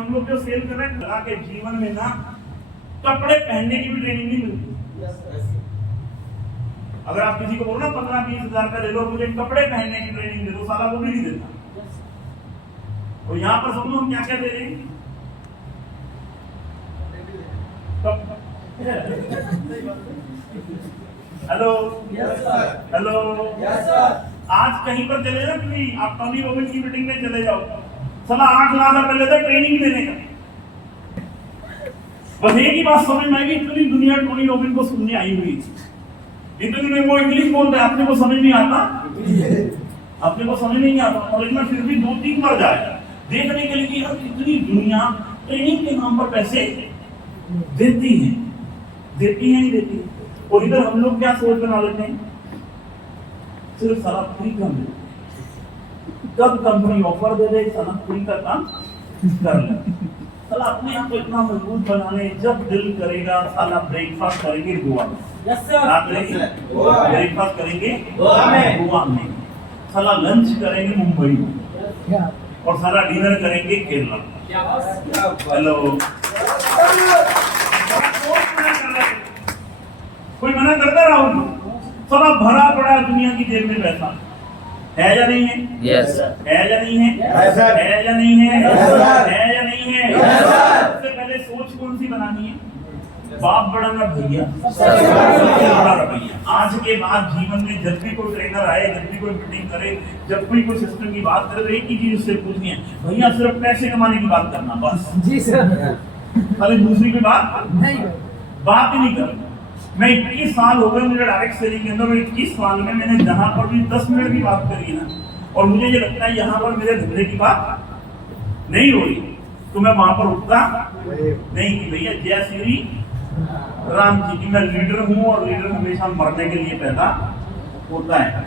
हम लोग जो सेल कर रहे हैं लगा के जीवन में ना कपड़े पहनने की भी ट्रेनिंग नहीं मिलती। अगर आप किसी को बोलो ना 15-20 हजार का ले लो, मुझे कपड़े पहनने की ट्रेनिंग दे दो, साला वो भी नहीं देता। और यहाँ पर समझो हम क्या क्या दे रहे हैं। हेलो हेलो, आज कहीं पर चले जाओ कि आप टोनी रॉबिन्स की मीटिंग में चले जाओ, साला 8 लाख रुपए लेता है ट्रेनिंग देने का। बस एक ही बात समझ में आएगी, इतनी दुनिया टोनी रॉबिन्स को सुनने आई हुई थी, इतनी में वो इंग्लिश बोलते हैं, आपने को समझ नहीं आता, आपने को समझ नहीं आता, कॉलेज में फिर भी 2-3 बार जाए देखने के लिए कि यार कितनी दुनिया ट्रेनिंग के नाम पर पैसे देती है नहीं देती है। और इधर हम लोग क्या सोच बना लेते हैं, सिर्फ सारा फ्री काम दे, कब कंपनी ऑफर दे दे सारा फ्री का काम कर ले। साला अपने आप को इतना मजबूत बनाने, जब दिल करेगा साला ब्रेकफास्ट करेंगे गोवा में, ब्रेकफास्ट करेंगे गोवा में, साला लंच करेंगे मुंबई में, और सारा डिनर करेंगे केरला। हेलो, कोई मना करता राहुल? साला भरा पड़ा दुनिया की जेब में पैसा है या नहीं है? यस है या नहीं है? है या नहीं है? है या नहीं है? सबसे पहले सोच कौन सी बनानी है? बाप बड़ा ना भैया, बड़ा भैया। आज के बाद जीवन में जब भी कोई ट्रेनर आए, जब भी कोई मीटिंग करे, जब भी कोई सिस्टम की बात करे, तो एक ही चीज उससे पूछनी है, भैया सिर्फ पैसे कमाने की बात करना बस। जी सर। खाली दूसरी कोई बात नहीं, बात ही नहीं करना। मैं 21 साल हो गए मुझे डायरेक्ट सेलिंग के अंदर, 21 साल में मैंने जहां पर भी 10 मिनट की बात करी ना, और मुझे ये लगता है यहाँ पर मेरे धंधे की बात नहीं हो रही, तो मैं वहां पर उठता नहीं कि भैया जय श्री राम जी की मैं लीडर हूं, और लीडर हमेशा मरने के लिए पैदा होता है।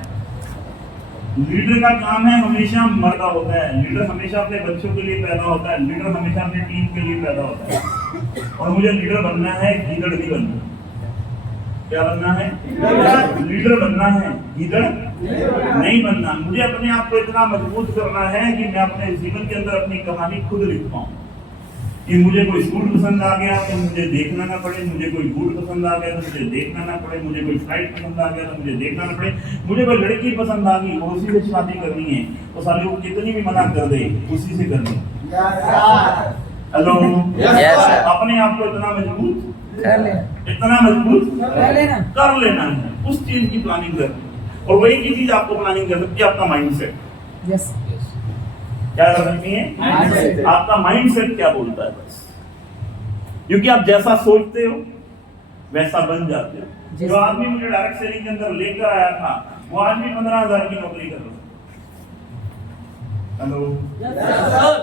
लीडर का काम है हमेशा मरना होता है, लीडर हमेशा अपने बच्चों के लिए पैदा होता है, लीडर हमेशा अपनी टीम के लिए पैदा होता है। और मुझे लीडर बनना है, गीदड़ नहीं बनना। क्या बनना है? लीडर बनना है, गीदड़ नहीं बनना। मुझे अपने आप को इतना मजबूत करना है कि मैं अपने जीवन के अंदर अपनी कहानी खुद लिख पाऊं। कि मुझे कोई सूट पसंद आ गया तो मुझे देखना ना पड़े, मुझे कोई बूट पसंद आ गया तो मुझे देखना ना पड़े, मुझे कोई फ्लाइट पसंद आ गया तो मुझे देखना ना पड़े, मुझे कोई लड़की पसंद आ गई और उसी से शादी करनी है, तो साले वो कितनी भी मना कर दे उसी से करनी। हेलो, अपने आप को इतना मजबूत कर लेना, इतना मजबूत कर लेना है, उस चीज की प्लानिंग कर। और वही की चीज आपको प्लानिंग कर सकती है आपका माइंडसेट। यस, क्या कर सकती है? आपका माइंडसेट क्या बोलता है बस, क्योंकि आप जैसा सोचते हो वैसा बन जाते हो। जो आदमी मुझे डायरेक्ट सेलिंग के अंदर लेकर आया था, वो आज भी 15,000 की नौकरी कर रहा है। हेलो,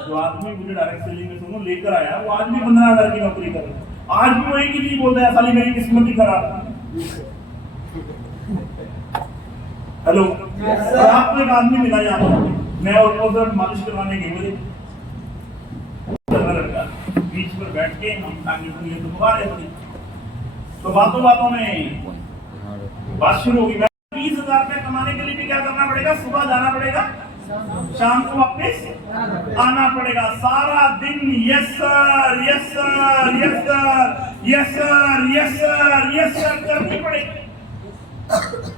जो आदमी मुझे डायरेक्ट सेलिंग में सुनो लेकर आया, वो आज भी 15,000 की नौकरी कर रहा है। आज भी वही की चीज बोलता है, साली मेरी किस्मत ही खराब है। हेलो, आपको एक आदमी मिला यहाँ पर, मैं और मालिश करवाने गए, मुझे लड़का बीच पर बैठ के हम टांगे तो बुआ रहे थे, तो बातों में बात शुरू होगी। 20,000 रुपये कमाने के लिए भी क्या करना पड़ेगा? सुबह जाना पड़ेगा, शाम को वापस आना पड़ेगा, सारा दिन yes sir yes sir yes sir yes sir yes sir yes sir करनी पड़ेगी,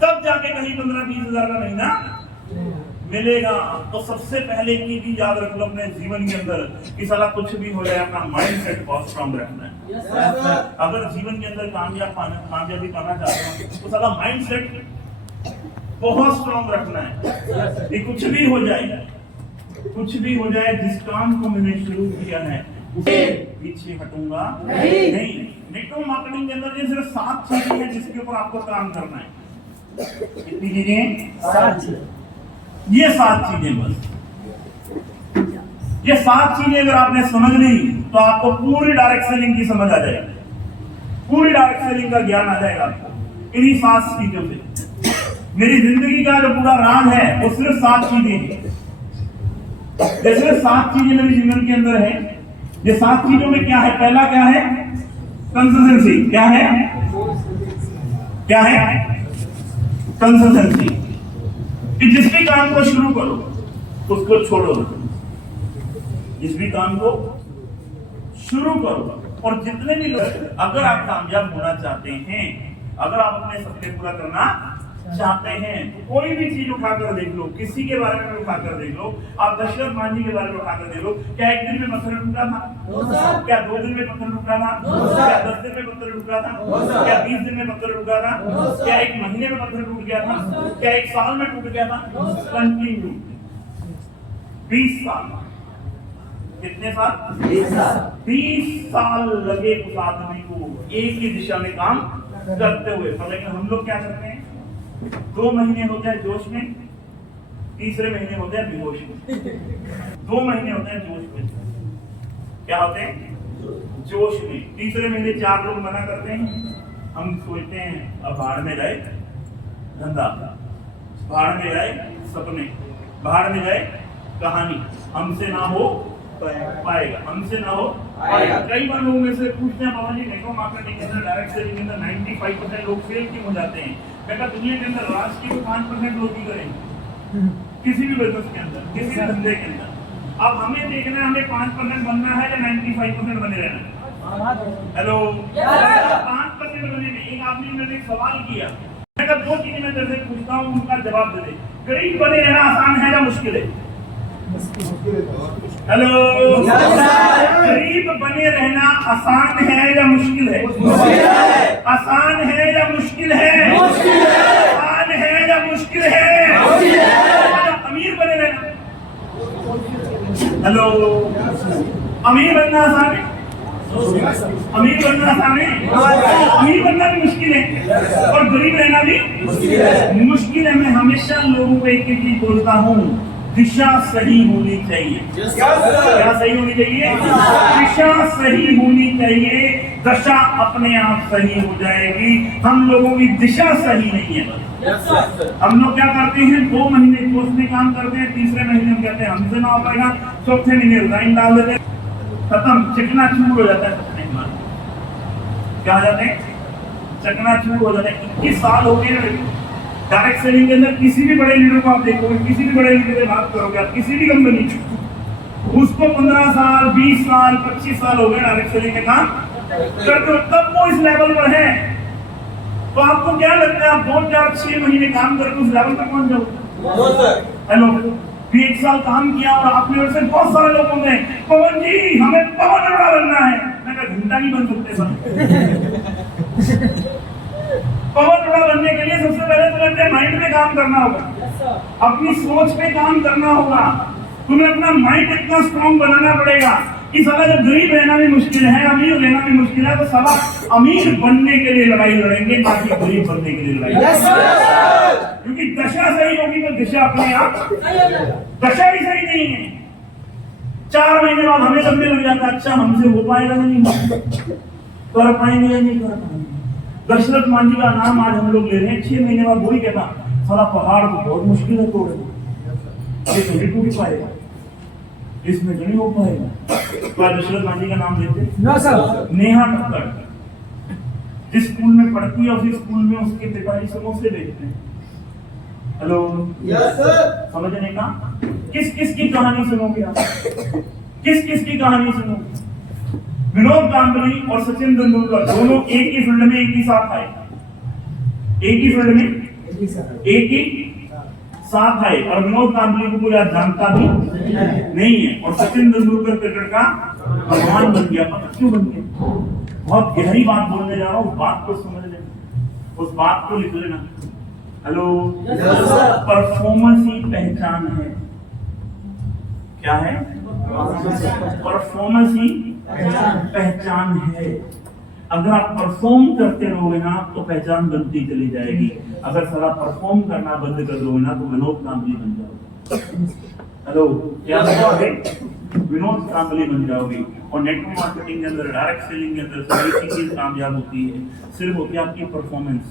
तब जाके कहीं 15-20 हजार का महीना मिलेगा। तो सबसे पहले की भी याद रख लो अपने जीवन के अंदर कि साला कुछ भी हो जाए अपना माइंडसेट बहुत स्ट्रांग रखना है। अगर जीवन के अंदर कामयाबी पाना चाहते हो तो साला माइंडसेट बहुत स्ट्रांग रखना है कि कुछ भी हो जाए, जिस काम को मैंने शुरू किया है उससे पीछे हटूंगा नहीं। नेटवर्क मार्केटिंग के अंदर ये सिर्फ 7 चीजें हैं जिसके ऊपर आपको काम करना है। कितनी चीजें? 7 चीजें। ये 7 चीजें बस, ये 7 चीजें अगर आपने समझ ली तो आपको पूरी डायरेक्ट सेलिंग की समझ आ जाएगी, पूरी डायरेक्ट सेलिंग का ज्ञान आ जाएगा आपको इन्हीं 7 चीजों से। मेरी जिंदगी का जो पूरा राज है वो सिर्फ 7 चीजें हैं। जैसे 7 चीजें मेरी जीवन के अंदर है, ये 7 चीजों में क्या है? पहला क्या है? कंसिस्टेंसी। क्या है? कंसिस्टेंसी। कि जिस भी काम को शुरू करो उसको छोड़ो, जिस भी काम को शुरू करो। और जितने भी लोग, अगर आप कामयाब होना चाहते हैं, अगर आप अपने सपने पूरा करना चाहते हैं, तो कोई भी चीज उठाकर देख लो, किसी के बारे में उठाकर देख लो, आप दशरथ मांझी के बारे में उठाकर देख लो। क्या एक दिन में पत्थर टूटा था? क्या 2 दिन में पत्थर टूटा था? क्या 10 दिन में पत्थर टूटा था? क्या 20 दिन में पत्थर टूटा था? क्या 1 महीने में पत्थर टूट गया था? क्या 1 साल में टूट गया था? कंटिन्यू 20 साल। कितने साल? 20 साल लगे उस आदमी को एक ही दिशा में काम करते हुए। पर लेकिन हम लोग क्या करते हैं, 2 महीने होते हैं जोश में, तीसरे महीने होते हैं बेहोश में। 2 महीने होते हैं जोश में, क्या होते हैं? जोश में। तीसरे महीने 4 लोग मना करते हैं, हम सोचते हैं अब बाहर में जाए धंधा, बाहर में जाए सपने, बाहर में जाए कहानी, हमसे ना हो पाएगा, हमसे ना हो पाएगा। कई बार लोगों में से पूछते हैं, बाबा जी नेटवर्क मार्केटिंग के अंदर, डायरेक्ट सेलिंग के अंदर 95% लोग फेल क्यों हो जाते हैं? मैं दुनिया के अंदर राज की 5% लोग ही करेंगे, किसी भी बिजनेस के अंदर, किसी भी धंधे के अंदर। अब हमें देखना है, हमें 5% बनना है या 95% बने रहना है? हेलो, 5% बने में। एक आदमी ने एक सवाल किया, मैं 2 चीजें मैं तेरे से पूछता हूँ, उनका जवाब दे दे। गरीब बने रहना आसान है या मुश्किल है? हेलो, गरीब बने रहना आसान है या मुश्किल है? आसान है या मुश्किल है? आसान है या मुश्किल है? अमीर बने रहना, हेलो, अमीर बनना आसान है? अमीर बनना आसान है? अमीर बनना भी मुश्किल है और गरीब रहना भी मुश्किल है। मैं हमेशा लोगों को एक चीज बोलता हूँ, दिशा सही होनी चाहिए। क्या सही होनी चाहिए? दिशा सही होनी चाहिए, दशा अपने आप सही हो जाएगी। हम लोगों की दिशा सही नहीं है। हम लोग क्या करते हैं, 2 महीने कोर्स में काम करते हैं, तीसरे महीने हम कहते हैं हमसे ना हो पाएगा, चौथे महीने रिजाइन डाल देते हैं, खत्म, चकनाचूर हो जाता है सपने हमारे। क्या हो जाते हैं? चकनाचूर हो जाते हैं। 21 साल हो गए डायरेक्ट सेलिंग के अंदर। किसी भी बड़े लीडर को आप देखोगे, किसी भी बड़े लीडर से बात करोगे आप, किसी भी कंपनी, उसको 15 साल 20 साल 25 साल हो गए डायरेक्ट सेलिंग में काम करते हो, तब वो इस लेवल पर है। तो आपको क्या लगता है, आप 2 4 6 महीने काम करके उस लेवल पर पहुंच जाओगे? हेलो, 1 साल काम किया और आपने वैसे बहुत सारे लोग होंगे, पवन जी हमें पवन बड़ा बनना है। मैं कहा घंटा नहीं बन सकते सब। पवन बड़ा बनने के लिए सबसे पहले तो अपने माइंड पे काम करना होगा, अपनी सोच पे काम करना होगा। तुम्हें अपना माइंड इतना स्ट्रॉन्ग बनाना पड़ेगा कि साला जब गरीब रहना भी मुश्किल है, अमीर रहना भी मुश्किल है, तो साला अमीर बनने के लिए लड़ाई लड़ेंगे, ना कि गरीब बनने के लिए लड़ाई। क्योंकि दशा सही होगी तो दिशा अपने आप, दशा भी सही नहीं है। 4 महीने बाद हमें लगने लग जाता, अच्छा हमसे हो पाएगा नहीं, कर पाएंगे या नहीं कर पाएंगे। दशरथ मांझी का नाम आज हम लोग ले रहे हैं, 6 महीने बाद वही कहता, साला पहाड़ तो बहुत मुश्किल है तोड़ना, ये तो नहीं टूट पाएगा, इसमें तो नहीं हो पाएगा। तो आज दशरथ मांझी का नाम लेते ना सर। नेहा कक्कड़ जिस स्कूल में पढ़ती है, उसी स्कूल में उसके पिताजी समोसे बेचते हैं। Hello, yes sir. समझने का किस किस की कहानी सुनोगे आप? किस किस की कहानी सुनोगे? विनोद कांबली और सचिन तेंदुलकर दोनों एक ही फील्ड में एक ही साथ आए, एक ही फील्ड में एक ही साथ आए। और विनोद कांबली को कोई जानता भी नहीं है, और सचिन तेंदुलकर क्रिकेट का भगवान बन गया। पता क्यों बन गया? बहुत गहरी बात बोलने जा रहा हूँ, उस बात को समझ लेना, उस बात को लिख लेना। हेलो, परफॉर्मेंस ही पहचान है। क्या है? परफॉर्मेंस ही पहचान है। अगर आप परफॉर्म करते रहोगे ना तो पहचान बनती चली जाएगी। अगर सारा परफॉर्म करना बंद कर दोगे ना तो विनोद कांबली बन जाओगे। हेलो, क्या बनोगे? विनोद कांबली बन जाओगे। और नेटवर्क मार्केटिंग के अंदर, डायरेक्ट सेलिंग के अंदर सारी चीज कामयाब होती है, सिर्फ होती है आपकी परफॉर्मेंस।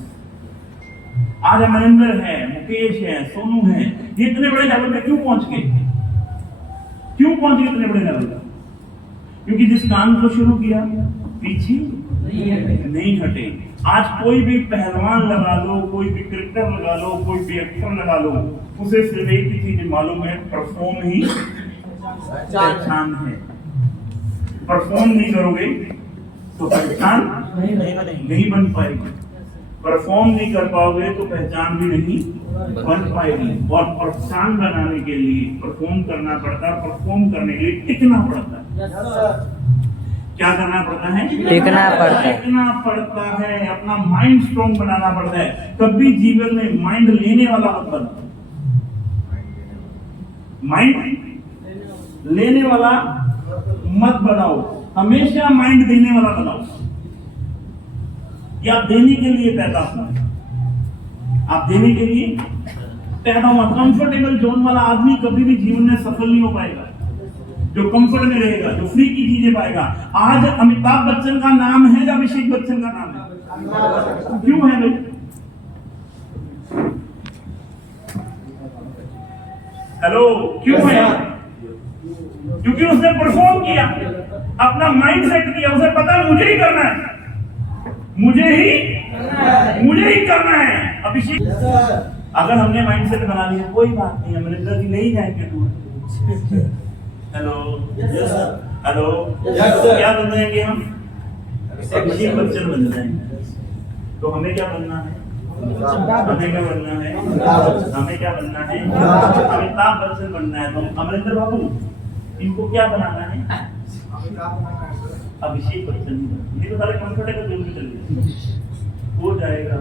आज अमरिंदर है, मुकेश है, सोनू है, ये इतने बड़े लेवल पे क्यों पहुंच गए? क्यों पहुंच गए इतने बड़े लेवल पे? क्योंकि जिस काम को शुरू किया पीछे नहीं हटे। आज कोई भी पहलवान लगा लो, कोई भी क्रिकेटर लगा लो, कोई भी एक्टर लगा लो, उसे सिर्फ एक ही चीज मालूम है, परफॉर्म ही पहचान है। परफॉर्म नहीं करोगे तो पहचान नहीं बन पाएगी, परफॉर्म नहीं कर पाओगे तो पहचान भी नहीं बन पाएगी। और पहचान बनाने के लिए परफॉर्म करना पड़ता है, परफॉर्म करने के लिए टिकना पड़ता है। क्या करना पड़ता है? टिकना पड़ता है। टिकना पड़ता है, अपना माइंड स्ट्रॉन्ग बनाना पड़ता है। कभी जीवन में माइंड लेने वाला मत बनो, माइंड लेने वाला मत बनाओ, हमेशा माइंड देने वाला बनाओ। या देने के लिए पैदा हुआ, आप देने के लिए पैदा हुआ। कंफर्टेबल जोन वाला आदमी कभी भी जीवन में सफल नहीं हो पाएगा। जो कंफर्ट में रहेगा, जो फ्री की चीजें पाएगा। आज अमिताभ बच्चन का नाम है या अभिषेक बच्चन का नाम है? क्यों है भाई? हेलो, क्यों है? क्योंकि उसने परफॉर्म किया, अपना माइंड सेट किया। उसे पता है मुझे ही करना है, मुझे ही करना है। अभिषेक, अगर हमने माइंड सेट बना लिया कोई बात नहीं, अमरिंदर जी नहीं जाएंगे टूर। हेलो, हेलो, क्या बन जाएंगे हम? अभिषेक बच्चन बन जाएंगे। तो हमें क्या बनना है? हमें क्या बनना है? हमें क्या बनना है? अमिताभ बच्चन बनना है। तो अमरिंदर बाबू, इनको क्या बनाना है? अभिषेक बच्चन। ये तो सारे कंफर्टेबल जोन में चल रहे हो जाएगा।